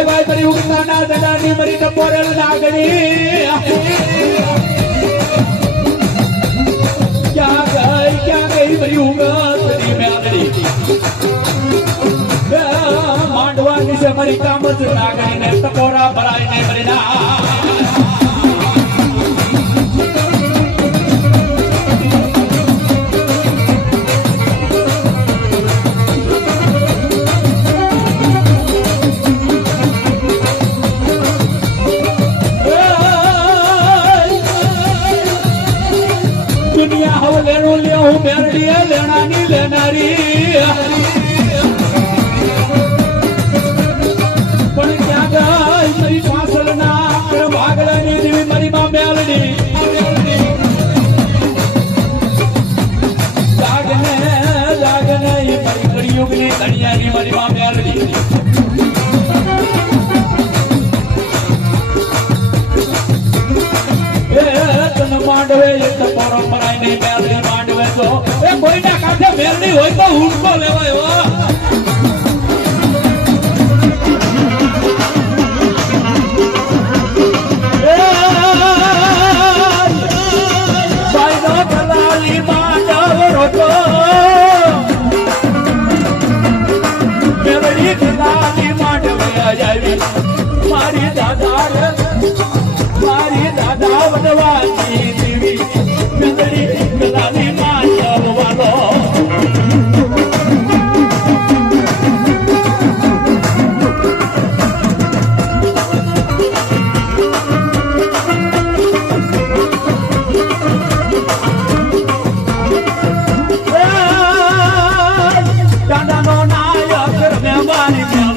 ભાઈ ભાઈ કરી ઉગતાના દડાની મરી ટપોરેલ નાગણી ક્યાં ગઈ મરી ઉગતની મેલડી માંડવાની છે મરી કામત નાગણી ને ટપોરા ભરાઈને મરી ના લેણાની લેનારી પણ ક્યાં ગઈ મારી પાછળના ભાગલાની દેવી મારી માં મેલડી જાગને મારી કળિયુગની કણિયાની મારી માં મેલડી માંડવે એક પરંપરા નહીં મેલડી માંડવે તો એ કોઈના કાંઠે મેલડી હોય તો ઉઠકો લેવાય મેલડી કલાલી માંડવે આવી મારી દાદા વડવાની દેવી મેલડી કલાલી માંડવાનો દાદાનો નાયક રમ્યા